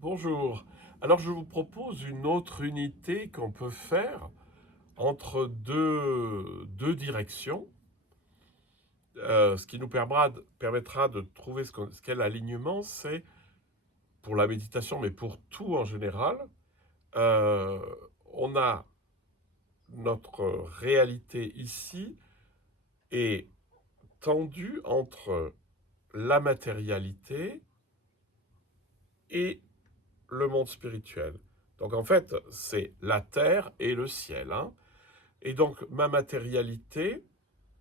Bonjour. Alors je vous propose une autre unité qu'on peut faire entre deux directions, ce qui nous permettra de trouver ce qu'est l'alignement. C'est pour la méditation, mais pour tout en général. euh, on a notre réalité ici est tendue entre la matérialité et le monde spirituel. Donc en fait, c'est la terre et le ciel, hein. Et donc, ma matérialité,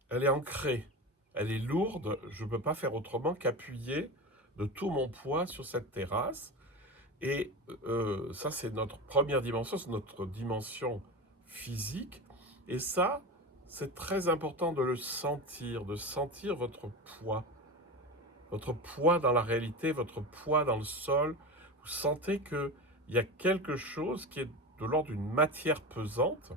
elle est ancrée, elle est lourde, je ne peux pas faire autrement qu'appuyer de tout mon poids sur cette terrasse. Et ça, c'est notre première dimension, c'est notre dimension physique. Et ça, c'est très important de sentir votre poids dans la réalité, votre poids dans le sol. Vous sentez qu'il y a quelque chose qui est de l'ordre d'une matière pesante.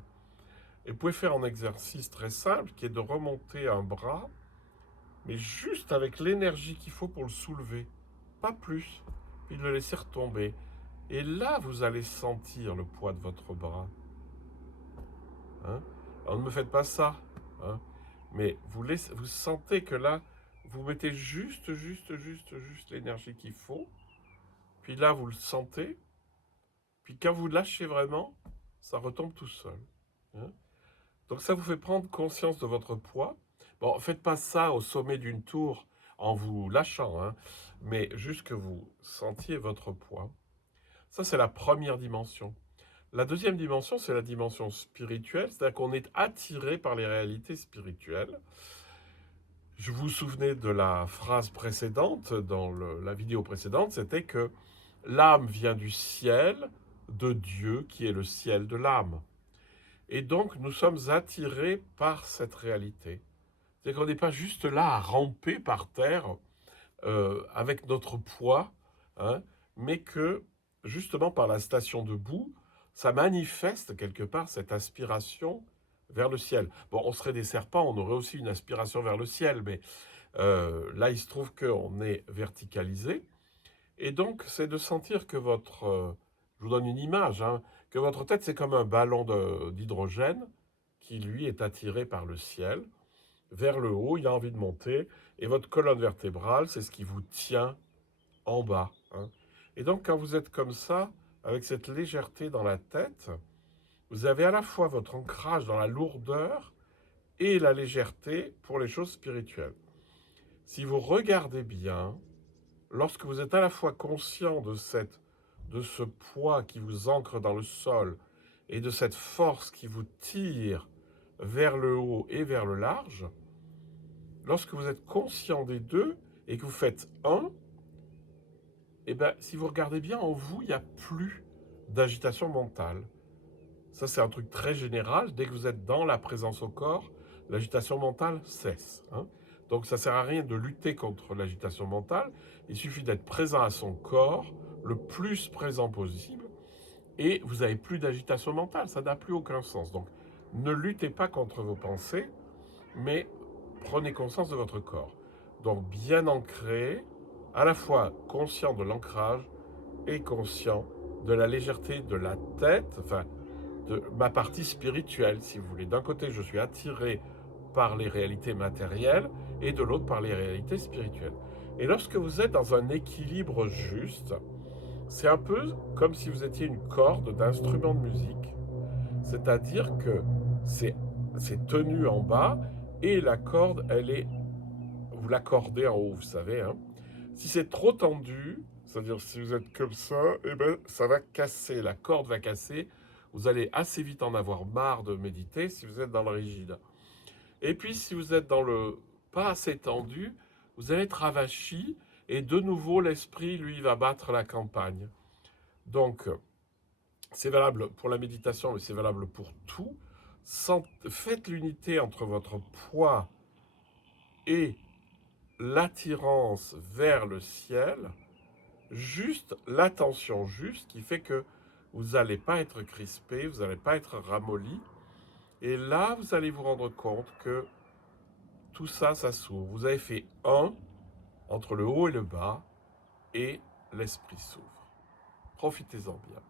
Et vous pouvez faire un exercice très simple qui est de remonter un bras, mais juste avec l'énergie qu'il faut pour le soulever, pas plus, puis de le laisser retomber. Et là, vous allez sentir le poids de votre bras. Hein. Alors ne me faites pas ça, hein, mais vous sentez que là, vous mettez juste l'énergie qu'il faut, puis là, vous le sentez, puis quand vous lâchez vraiment, ça retombe tout seul. Hein. Donc ça vous fait prendre conscience de votre poids. Bon, faites pas ça au sommet d'une tour en vous lâchant, hein, mais juste que vous sentiez votre poids. Ça, c'est la première dimension. La deuxième dimension, c'est la dimension spirituelle, c'est-à-dire qu'on est attiré par les réalités spirituelles. Je vous souvenez de la phrase précédente, dans la vidéo précédente, c'était que l'âme vient du ciel de Dieu, qui est le ciel de l'âme. Et donc, nous sommes attirés par cette réalité. C'est-à-dire qu'on n'est pas juste là à ramper par terre avec notre poids, hein, mais que, justement, par la station debout, ça manifeste quelque part cette aspiration vers le ciel. Bon, on serait des serpents, on aurait aussi une aspiration vers le ciel, mais là, il se trouve qu'on est verticalisé. Et donc, c'est de sentir que je vous donne une image, hein, que votre tête, c'est comme un ballon d'hydrogène qui, lui, est attiré par le ciel, vers le haut, il a envie de monter, et votre colonne vertébrale, c'est ce qui vous tient en bas. Hein. Et donc, quand vous êtes comme ça, avec cette légèreté dans la tête, vous avez à la fois votre ancrage dans la lourdeur et la légèreté pour les choses spirituelles. Si vous regardez bien, lorsque vous êtes à la fois conscient de ce poids qui vous ancre dans le sol et de cette force qui vous tire vers le haut et vers le large, lorsque vous êtes conscient des deux et que vous faites un, eh bien, si vous regardez bien en vous, il n'y a plus d'agitation mentale. Ça, c'est un truc très général. Dès que vous êtes dans la présence au corps, l'agitation mentale cesse. Hein. Donc, ça ne sert à rien de lutter contre l'agitation mentale. Il suffit d'être présent à son corps, le plus présent possible, et vous n'avez plus d'agitation mentale. Ça n'a plus aucun sens. Donc, ne luttez pas contre vos pensées, mais prenez conscience de votre corps. Donc, bien ancré, à la fois conscient de l'ancrage et conscient de la légèreté de la tête, enfin, de ma partie spirituelle, si vous voulez. D'un côté, je suis attiré par les réalités matérielles et de l'autre par les réalités spirituelles. Et lorsque vous êtes dans un équilibre juste, c'est un peu comme si vous étiez une corde d'instrument de musique. C'est-à-dire que c'est tenu en bas et la corde, vous l'accordez en haut, vous savez. Hein. Si c'est trop tendu, c'est-à-dire si vous êtes comme ça, eh ben, ça va casser, la corde va casser. Vous allez assez vite en avoir marre de méditer si vous êtes dans le rigide. Et puis si vous êtes dans le pas assez tendu, vous allez être avachi et de nouveau l'esprit, lui, va battre la campagne. Donc, c'est valable pour la méditation, mais c'est valable pour tout. Faites l'unité entre votre poids et l'attirance vers le ciel, juste l'attention juste qui fait que vous n'allez pas être crispé, vous n'allez pas être ramolli. Et là, vous allez vous rendre compte que tout ça, ça s'ouvre. Vous avez fait un entre le haut et le bas et l'esprit s'ouvre. Profitez-en bien.